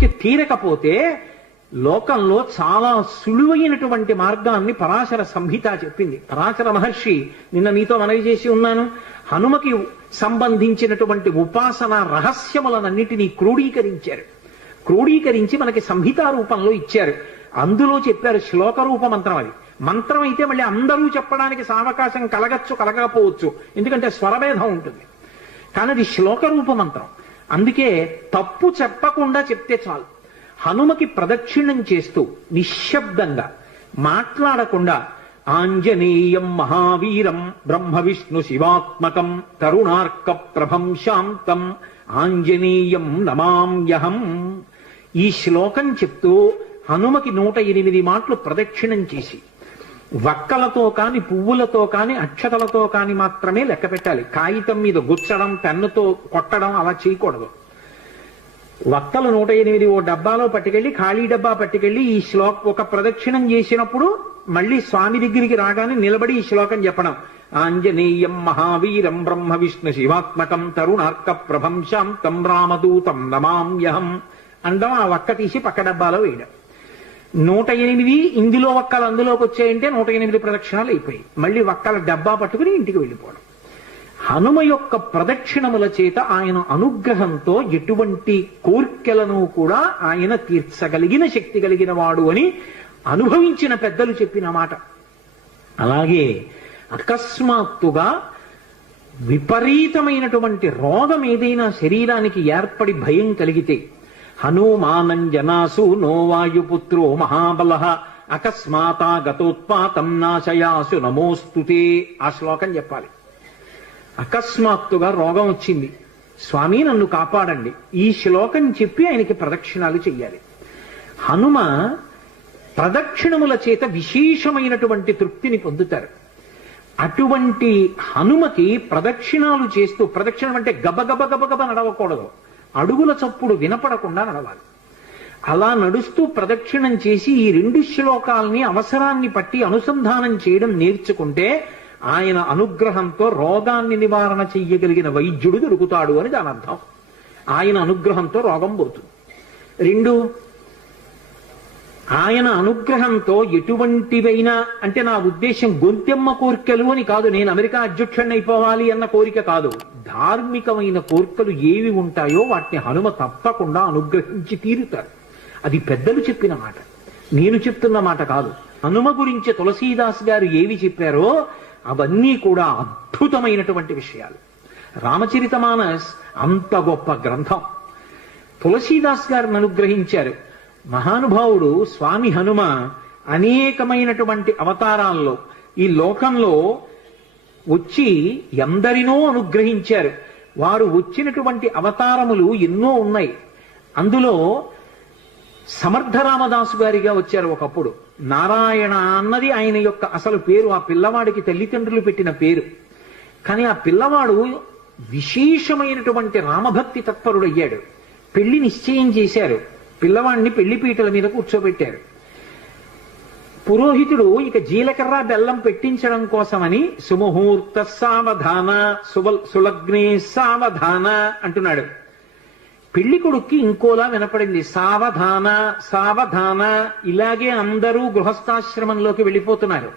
కోరిక తీరకపోతే లోకంలో చాలా సులువైనటువంటి మార్గాన్ని పరాశర సంహిత చెప్పింది. పరాశర మహర్షి నిన్న మీతో మనవి చేసి ఉన్నాను. హనుమకి సంబంధించినటువంటి ఉపాసన రహస్యములనన్నిటినీ క్రోడీకరించారు. క్రోడీకరించి మనకి సంహితా రూపంలో ఇచ్చారు. అందులో చెప్పారు శ్లోక రూప మంత్రం అది. మంత్రం అయితే మళ్ళీ అందరూ చెప్పడానికి సావకాశం కలగచ్చు కలగకపోవచ్చు. ఎందుకంటే స్వరభేదం ఉంటుంది. కానీ అది శ్లోక రూప మంత్రం అందుకే తప్పు చెప్పకుండా చెప్తే చాలు. హనుమకి ప్రదక్షిణం చేస్తూ నిశ్శబ్దంగా మాట్లాడకుండా ఆంజనేయం మహావీరం బ్రహ్మ విష్ణు శివాత్మకం తరుణార్క ప్రభం శాంతం ఆంజనేయం నమామ్యహం ఈ శ్లోకం చెప్తూ హనుమకి నూట ఎనిమిది మాటలు ప్రదక్షిణం చేసి వక్కలతో కాని పువ్వులతో కాని అక్షతలతో కాని మాత్రమే లెక్క పెట్టాలి. కాగితం మీద గుచ్చడం పెన్నుతో కొట్టడం అలా చేయకూడదు. వక్కలు నూట ఎనిమిది ఓ డబ్బాలో పట్టుకెళ్ళి ఖాళీ డబ్బా పట్టుకెళ్ళి ఈ శ్లోక ఒక ప్రదక్షిణం చేసినప్పుడు మళ్ళీ స్వామి దగ్గరికి రాగానే నిలబడి ఈ శ్లోకం చెప్పడం. ఆంజనేయం మహావీరం బ్రహ్మ విష్ణు శివాత్మకం తరుణార్క ప్రభం శాంతం రామదూతం నమామ్యహం అండం ఆ వక్క తీసి పక్క డబ్బాలో వేయడం. నూట ఎనిమిది ఇందులో వక్కలు అందులోకి వచ్చాయంటే నూట ఎనిమిది ప్రదక్షిణాలు అయిపోయి మళ్ళీ వక్కల డబ్బా పట్టుకుని ఇంటికి వెళ్ళిపోవడం. హనుమ యొక్క ప్రదక్షిణముల చేత ఆయన అనుగ్రహంతో ఎటువంటి కోర్కెలను కూడా ఆయన తీర్చగలిగిన శక్తి కలిగిన వాడు అని అనుభవించిన పెద్దలు చెప్పిన మాట. అలాగే అకస్మాత్తుగా విపరీతమైనటువంటి రోగం ఏదైనా శరీరానికి ఏర్పడి భయం కలిగితే హనుమానంజనాసు నో వాయుపుత్రో మహాబల అకస్మాతా గతోత్పాతం నాశయాసు నమోస్తుతే ఆ శ్లోకం చెప్పాలి. అకస్మాత్తుగా రోగం వచ్చింది. స్వామి నన్ను కాపాడండి. ఈ శ్లోకం చెప్పి ఆయనకి ప్రదక్షిణాలు చెయ్యాలి. హనుమ ప్రదక్షిణముల చేత విశేషమైనటువంటి తృప్తిని పొందుతారు. అటువంటి హనుమకి ప్రదక్షిణాలు చేస్తూ ప్రదక్షిణం అంటే గబగబ గబగబ నడవకూడదు. అడుగుల చప్పుడు వినపడకుండా నడవాలి. అలా నడుస్తూ ప్రదక్షిణం చేసి ఈ రెండు శ్లోకాల్ని అవసరాన్ని పట్టి అనుసంధానం చేయడం నేర్చుకుంటే ఆయన అనుగ్రహంతో రోగాన్ని నివారణ చెయ్యగలిగిన వైద్యుడు దొరుకుతాడు అని దాని అర్థం ఆయన అనుగ్రహంతో రోగం పోతుంది. రెండు ఆయన అనుగ్రహంతో ఎటువంటివైనా అంటే నా ఉద్దేశం గొంతెమ్మ కోరికలు అని కాదు నేను అమెరికా అధ్యక్షుడిని అయిపోవాలి అన్న కోరిక కాదు. ధార్మికమైన కోరికలు ఏవి ఉంటాయో వాటిని హనుమ తప్పకుండా అనుగ్రహించి తీరుతారు అది పెద్దలు చెప్పిన మాట. నేను చెప్తున్న మాట కాదు. హనుమ గురించి తులసీదాస్ గారు ఏవి చెప్పారో అవన్నీ కూడా అద్భుతమైనటువంటి విషయాలు. రామచరితమానస్ అంత గొప్ప గ్రంథం. తులసీదాస్ గారిని అనుగ్రహించారు. మహానుభావుడు స్వామి హనుమ అనేకమైనటువంటి అవతారాల్లో ఈ లోకంలో వచ్చి ఎందరినో అనుగ్రహించారు. వారు వచ్చినటువంటి అవతారములు ఎన్నో ఉన్నాయి. అందులో సమర్థ రామదాసు గారిగా వచ్చారు ఒకప్పుడు. నారాయణ అన్నది ఆయన యొక్క అసలు పేరు ఆ పిల్లవాడికి తల్లిదండ్రులు పెట్టిన పేరు. కానీ ఆ పిల్లవాడు విశేషమైనటువంటి రామభక్తి తత్పరుడయ్యాడు. పెళ్ళి నిశ్చయం చేశారు. పిల్లవాడిని పెళ్ళి పీటల మీద కూర్చోబెట్టారు పురోహితుడు ఇక జీలకర్ర బెల్లం పెట్టించడం కోసమని సుముహూర్త సావధాన సుబల్ సులగ్నే సావధాన అంటున్నాడు. పెళ్ళి కొడుక్కి ఇంకోలా వినపడింది. సావధాన సావధాన ఇలాగే అందరూ గృహస్థాశ్రమంలోకి వెళ్ళిపోతున్నారు.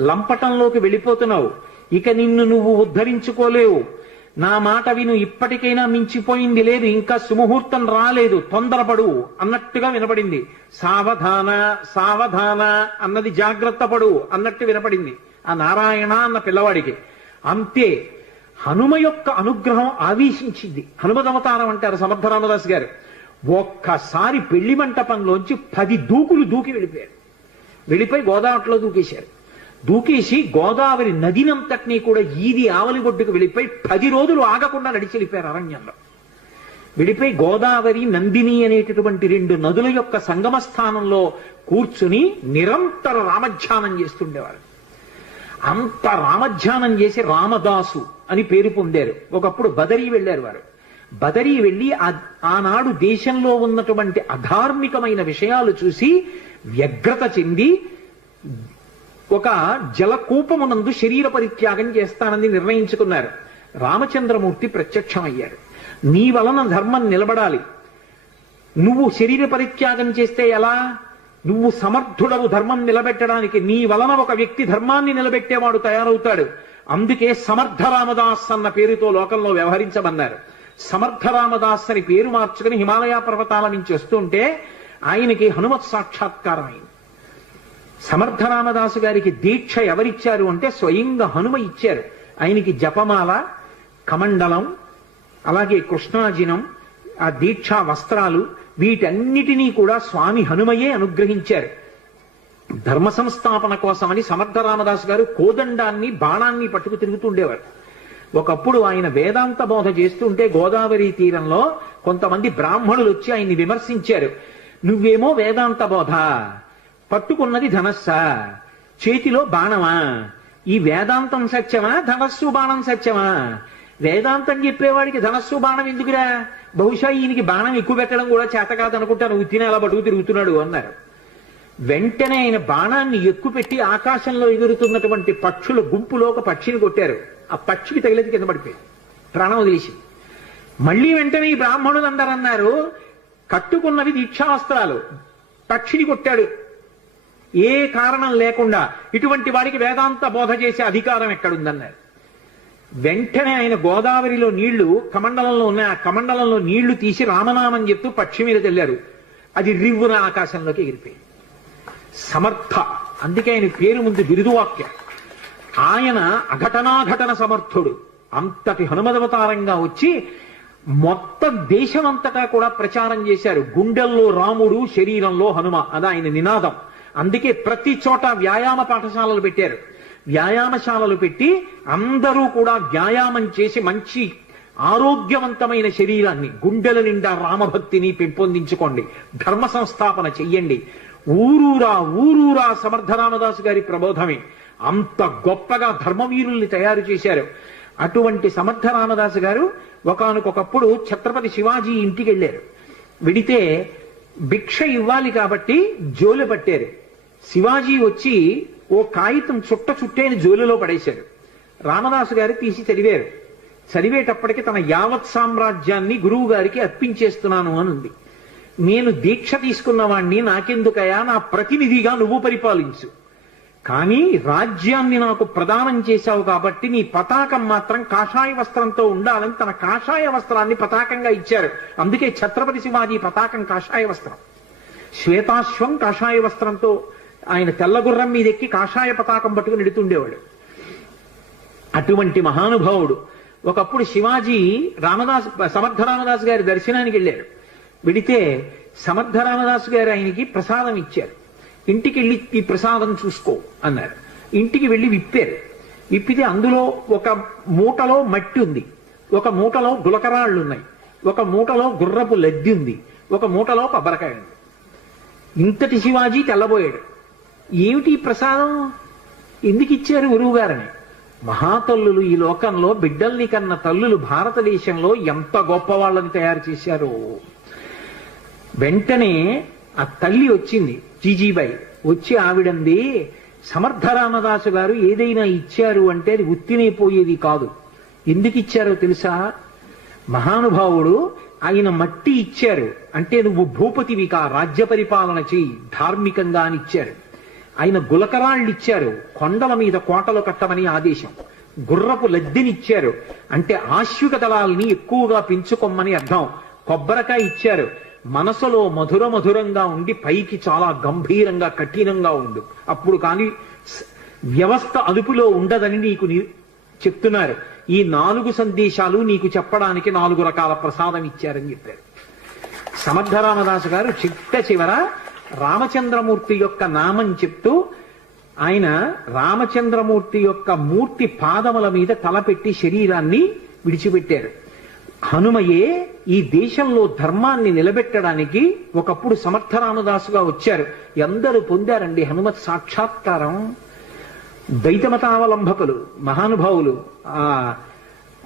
లంపటంలోకి వెళ్ళిపోతున్నావు. ఇక నిన్ను నువ్వు ఉద్ధరించుకోలేవు. నా మాట విను ఇప్పటికైనా మించిపోయింది లేదు ఇంకా సుముహూర్తం రాలేదు తొందరపడు అన్నట్టుగా వినపడింది. సావధాన సావధాన అన్నది జాగ్రత్త పడు అన్నట్టు వినపడింది ఆ నారాయణ అన్న పిల్లవాడికి. అంతే హనుమ యొక్క అనుగ్రహం ఆవేశించింది. హనుమదవతారం అంటారు సమర్థ రామదాస్ గారు. ఒక్కసారి పెళ్ళి మంటపంలోంచి పది దూకులు దూకి వెళ్ళిపోయారు. వెళ్ళిపోయి గోదావరిలో దూకేశారు. దూకేసి గోదావరి నదినంతటినీ కూడా ఈది ఆవలిగొడ్డుకు వెళ్ళిపోయి పది రోజులు ఆగకుండా నడిచి వెళ్ళిపోయారు అరణ్యంలో. విడిపోయి గోదావరి నందిని అనేటటువంటి రెండు నదుల యొక్క సంగమ స్థానంలో కూర్చుని నిరంతర రామధ్యానం చేస్తుండేవారు. అంత రామధ్యానం చేసి రామదాసు అని పేరు పొందారు. ఒకప్పుడు బదరీ వెళ్ళారు వారు. బదరీ వెళ్ళి ఆనాడు దేశంలో ఉన్నటువంటి అధార్మికమైన విషయాలు చూసి వ్యగ్రత చెంది ఒక జలకూపమునందు శరీర పరిత్యాగం చేస్తానని నిర్ణయించుకున్నారు. రామచంద్రమూర్తి ప్రత్యక్షమయ్యారు. నీ వలన ధర్మం నిలబడాలి. నువ్వు శరీర పరిత్యాగం చేస్తే ఎలా? నువ్వు సమర్థుడవు ధర్మం నిలబెట్టడానికి. నీ వలన ఒక వ్యక్తి ధర్మాన్ని నిలబెట్టేవాడు తయారవుతాడు. అందుకే సమర్థ రామదాస్ అన్న పేరుతో లోకంలో వ్యవహరించమన్నారు. సమర్థ రామదాస్ అని పేరు మార్చుకుని హిమాలయ పర్వతాల నుంచి వస్తుంటే ఆయనకి హనుమత్ సాక్షాత్కారం అయింది సమర్థ రామదాసు గారికి దీక్ష ఎవరిచ్చారు అంటే స్వయంగా హనుమ ఇచ్చారు. ఆయనకి జపమాల కమండలం అలాగే కృష్ణాజినం ఆ దీక్షా వస్త్రాలు వీటన్నిటినీ కూడా స్వామి హనుమయే అనుగ్రహించారు. ధర్మ సంస్థాపన కోసమని సమర్థ రామదాసు గారు కోదండాన్ని బాణాన్ని పట్టుకు తిరుగుతుండేవారు ఒకప్పుడు ఆయన వేదాంత బోధ చేస్తుంటే గోదావరి తీరంలో కొంతమంది బ్రాహ్మణులు వచ్చి ఆయన్ని విమర్శించారు. నువ్వేమో వేదాంత బోధ పట్టుకున్నది ధనస్సా చేతిలో బాణమా. ఈ వేదాంతం సత్యమా ధనస్సు బాణం సత్యమా? వేదాంతం చెప్పేవాడికి ధనస్సు బాణం ఎందుకురా? బహుశా ఈయనకి బాణం ఎక్కువ పెట్టడం కూడా చేత కాదనుకుంటాను ఉత్తిన అలా బటుకు తిరుగుతున్నాడు అన్నారు. వెంటనే ఆయన బాణాన్ని ఎక్కుపెట్టి ఆకాశంలో ఎగురుతున్నటువంటి పక్షుల గుంపులో ఒక పక్షిని కొట్టారు. ఆ పక్షికి తగిలేది కింద పడిపోయింది. ప్రాణం వదిలేసి మళ్ళీ వెంటనే ఈ బ్రాహ్మణులందరూ అన్నారు కట్టుకున్నవి దీక్షావస్త్రాలు. పక్షిని కొట్టాడు. ఏ కారణం లేకుండా ఇటువంటి వాడికి వేదాంత బోధ చేసే అధికారం ఎక్కడుందన్నారు. వెంటనే ఆయన గోదావరిలో నీళ్ళు కమండలంలో ఉన్నాయి. ఆ కమండలంలో నీళ్ళు తీసి రామనామం చెప్తూ పక్షి మీద తెల్లారు అది రివ్వున ఆకాశంలోకి ఎగిరిపోయింది. సమర్థ. అందుకే ఆయన పేరు ముందు బిరుదువాక్య. ఆయన అఘటనాఘటన సమర్థుడు. అంతటి హనుమదవతారంగా వచ్చి మొత్తం దేశమంతటా కూడా ప్రచారం చేశారు. గుండెల్లో రాముడు శరీరంలో హనుమ. అది ఆయన నినాదం. అందుకే ప్రతి చోట వ్యాయామ పాఠశాలలు పెట్టారు. వ్యాయామశాలలు పెట్టి అందరూ కూడా వ్యాయామం చేసి మంచి ఆరోగ్యవంతమైన శరీరాన్ని గుండెల నిండా రామభక్తిని పెంపొందించుకోండి. ధర్మ సంస్థాపన చెయ్యండి. ఊరూరా ఊరూరా సమర్థ రామదాసు గారి ప్రబోధమే. అంత గొప్పగా ధర్మవీరుల్ని తయారు చేశారు. అటువంటి సమర్థ రామదాసు గారు ఒకనకొకప్పుడు ఛత్రపతి శివాజీ ఇంటికి వెళ్ళారు విడితే భిక్ష ఇవ్వాలి కాబట్టి జోలు పట్టారు. శివాజీ వచ్చి ఓ కాగితం చుట్ట చుట్టేని జోలులో పడేశాడు రామదాసు గారు తీసి చదివారు. చదివేటప్పటికి తన యావత్ సామ్రాజ్యాన్ని గురువు గారికి అర్పించేస్తున్నాను అని ఉంది నేను దీక్ష తీసుకున్న వాణ్ణి నాకెందుకయా నా ప్రతినిధిగా నువ్వు పరిపాలించు. కానీ రాజ్యాన్ని నాకు ప్రదానం చేశావు కాబట్టి నీ పతాకం మాత్రం కాషాయ వస్త్రంతో ఉండాలని తన కాషాయ వస్త్రాన్ని పతాకంగా ఇచ్చారు. అందుకే ఛత్రపతి శివాజీ పతాకం కాషాయ వస్త్రం. శ్వేతాశ్వం కాషాయ వస్త్రంతో ఆయన తెల్లగుర్రం మీద ఎక్కి కాషాయ పతాకం పట్టుకుని ఎడుతుండేవాడు అటువంటి మహానుభావుడు. ఒకప్పుడు శివాజీ రామదాస్ సమర్థ రామదాస్ గారి దర్శనానికి వెళ్ళారు. వెడితే సమర్థ రామదాసు గారు ఆయనకి ప్రసాదం ఇచ్చారు. ఇంటికి వెళ్ళి ఈ ప్రసాదం చూసుకో అన్నారు. ఇంటికి వెళ్ళి విప్పారు. విప్పితే అందులో ఒక మూటలో మట్టి ఉంది. ఒక మూటలో గులకరాళ్ళు ఉన్నాయి ఒక మూటలో గుర్రపు లద్ది ఉంది. ఒక మూటలో కొబ్బరికాయ ఉంది. ఇంతటి శివాజీ తెల్లబోయాడు. ఏమిటి ప్రసాదం? ఎందుకు ఇచ్చారు గురువు గారని మహాతల్లులు ఈ లోకంలో బిడ్డల్ని కన్న తల్లులు భారతదేశంలో ఎంత గొప్ప వాళ్ళని తయారు చేశారో. వెంటనే ఆ తల్లి వచ్చింది జీజీబాయి. వచ్చి ఆవిడంది సమర్థ రామదాసు గారు ఏదైనా ఇచ్చారు అంటే అది ఉత్తినైపోయేది కాదు. ఎందుకు ఇచ్చారో తెలుసా? మహానుభావుడు ఆయన మట్టి ఇచ్చారు. అంటే నువ్వు భూపతివి కా రాజ్య పరిపాలన చేయి ధార్మికంగా అని ఇచ్చారు. ఆయన గులకరాళ్ళు ఇచ్చారు కొండల మీద కోటలు కట్టమని ఆదేశం. గుర్రపు లద్దెనిచ్చారు అంటే ఆశ్విక దళాలని ఎక్కువగా పెంచుకోమని అర్థం. కొబ్బరికాయ ఇచ్చారు. మనసులో మధుర మధురంగా ఉండి పైకి చాలా గంభీరంగా కఠినంగా ఉండు. అప్పుడు కానీ వ్యవస్థ అదుపులో ఉండదని నీకు చెప్తున్నారు. ఈ నాలుగు సందేశాలు నీకు చెప్పడానికి నాలుగు రకాల ప్రసాదం ఇచ్చారని చెప్పారు. సమర్థ రామదాసు గారు చిట్ట చివర రామచంద్రమూర్తి యొక్క నామం చెప్తూ ఆయన రామచంద్రమూర్తి యొక్క మూర్తి పాదముల మీద తలపెట్టి శరీరాన్ని విడిచిపెట్టారు. హనుమయే ఈ దేశంలో ధర్మాన్ని నిలబెట్టడానికి ఒకప్పుడు సమర్థరామదాసుగా వచ్చారు. ఎందరూ పొందారండి హనుమత్ సాక్షాత్కారం? ద్వైతమతావలంబకులు మహానుభావులు ఆ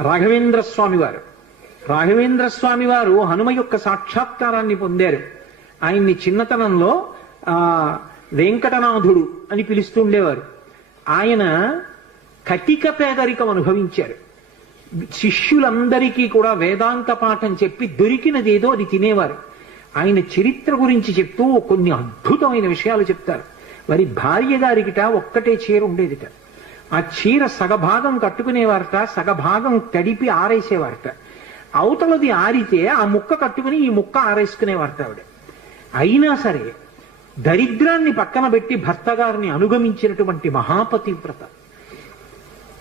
రాఘవేంద్ర స్వామి వారు రాఘవేంద్ర స్వామి వారు హనుమ యొక్క సాక్షాత్కారాన్ని పొందారు. ఆయన్ని చిన్నతనంలో ఆ వెంకటనాథుడు అని పిలుస్తుండేవారు. ఆయన కటిక పేదరికం అనుభవించారు. శిష్యులందరికీ కూడా వేదాంత పాఠం చెప్పి దొరికినదేదో అది తినేవారు. ఆయన చరిత్ర గురించి చెప్తూ కొన్ని అద్భుతమైన విషయాలు చెప్తారు. మరి భార్య గారికిట ఒక్కటే చీర ఉండేదిట. ఆ చీర సగభాగం కట్టుకునేవారట సగభాగం తడిపి ఆరేసేవారట. అవతలది ఆరితే ఆ ముక్క కట్టుకుని ఈ ముక్క ఆరేసుకునేవారట ఆవిడ. అయినా సరే దరిద్రాన్ని పక్కన పెట్టి భర్త గారిని అనుగమించినటువంటి మహాపతివ్రత.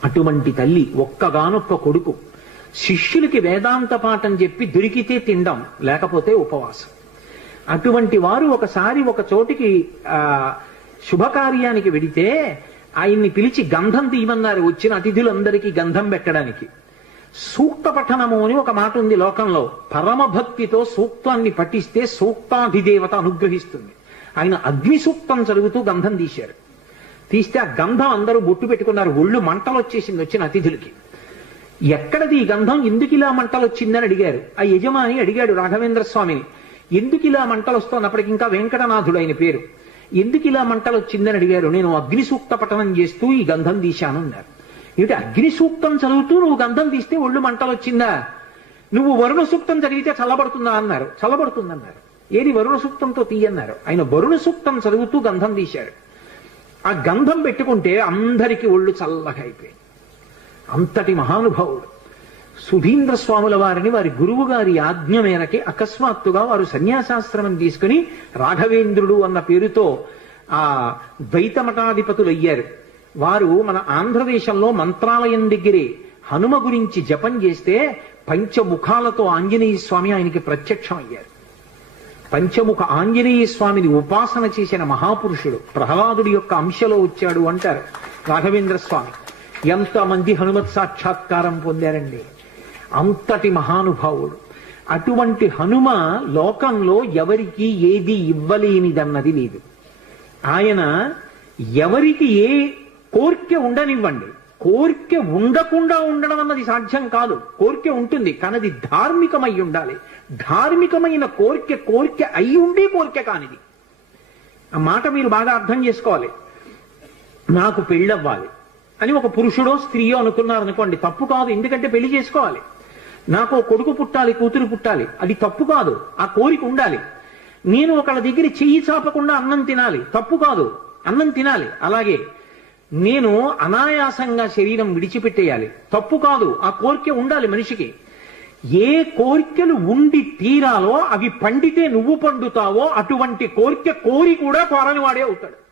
అటువంటి తల్లి ఒక్కగానొక్క కొడుకు. శిష్యులకి వేదాంత పాఠం చెప్పి దొరికితే తిండం లేకపోతే ఉపవాసం. అటువంటి వారు ఒకసారి ఒక చోటికి ఆ శుభకార్యానికి వెడితే ఆయన్ని పిలిచి గంధం తీయమన్నారు. వచ్చిన అతిథులందరికీ గంధం పెట్టడానికి. సూక్త పఠనము అని ఒక మాట ఉంది లోకంలో. పరమభక్తితో సూక్తాన్ని పఠిస్తే సూక్తాధిదేవత అనుగ్రహిస్తుంది. ఆయన అగ్ని సూక్తం చదువుతూ గంధం తీశారు. తీస్తే ఆ గంధం అందరూ బొట్టు పెట్టుకున్నారు. ఒళ్ళు మంటలు వచ్చేసింది వచ్చిన అతిథులకి. ఎక్కడది ఈ గంధం? ఎందుకు ఇలా మంటలు వచ్చిందని అడిగారు. ఆ యజమాని అడిగాడు రాఘవేంద్ర స్వామిని ఎందుకు ఇలా మంటలు వస్తున్నప్పటికి ఇంకా వెంకటనాథుడు ఆయన పేరు. ఎందుకు ఇలా మంటలు వచ్చిందని అడిగారు. నేను అగ్ని సూక్త పఠనం చేస్తూ ఈ గంధం తీశాను అన్నారు. ఏమిటి అగ్ని సూక్తం చదువుతూ నువ్వు గంధం తీస్తే ఒళ్ళు మంటలు వచ్చిందా? నువ్వు వరుణ సూక్తం చదివితే చల్లబడుతుందా అన్నారు. చల్లబడుతుందన్నారు. ఏది వరుణ సూక్తంతో తీయన్నారు? ఆయన వరుణ సూక్తం చదువుతూ గంధం తీశారు. ఆ గంధం పెట్టుకుంటే అందరికీ ఒళ్ళు చల్లగా అయిపోయింది. అంతటి మహానుభావుడు. సుధీంద్ర స్వాముల వారిని వారి గురువు గారి ఆజ్ఞ మేరకి అకస్మాత్తుగా వారు సన్యాసాశ్రమం తీసుకుని రాఘవేంద్రుడు అన్న పేరుతో ఆ ద్వైత మఠాధిపతులు అయ్యారు వారు మన ఆంధ్రదేశంలో మంత్రాలయం దగ్గరే హనుమ గురించి జపం చేస్తే పంచముఖాలతో ఆంజనేయ స్వామి ఆయనకి ప్రత్యక్షం అయ్యారు పంచముఖ ఆంజనేయ స్వామిని ఉపాసన చేసిన మహాపురుషుడు ప్రహ్లాదుడి యొక్క అంశలో వచ్చాడు అంటారు రాఘవేంద్ర స్వామి. ఎంతమంది హనుమత్ సాక్షాత్కారం పొందారండి. అంతటి మహానుభావుడు. అటువంటి హనుమ లోకంలో ఎవరికి ఏది ఇవ్వలేనిదన్నది లేదు. ఆయన ఎవరికి ఏ కోరిక ఉండనివ్వండి. కోరిక ఉండకుండా ఉండడం అన్నది సాధ్యం కాదు. కోరిక ఉంటుంది కానీ అది ధార్మికమై ఉండాలి. ధార్మికమైన కోరిక కోరిక అయి ఉండి కోరిక కానిది. ఆ మాట మీరు బాగా అర్థం చేసుకోవాలి. నాకు పెళ్ళవ్వాలి అని ఒక పురుషుడో స్త్రీయో అనుకున్నారనుకోండి తప్పు కాదు ఎందుకంటే పెళ్ళి చేసుకోవాలి. నాకు కొడుకు పుట్టాలి కూతురు పుట్టాలి అది తప్పు కాదు ఆ కోరిక ఉండాలి. నేను ఒకళ్ళ దగ్గర చెయ్యి చాపకుండా అన్నం తినాలి తప్పు కాదు అన్నం తినాలి. అలాగే నేను అనాయాసంగా శరీరం విడిచిపెట్టేయాలి. తప్పు కాదు ఆ కోరిక ఉండాలి మనిషికి. ఏ కోరికలు ఉండి తీరాలో అవి పండితే నువ్వు పండుతావో అటువంటి కోరిక కోరి కూడా కోరని వాడే అవుతాడు.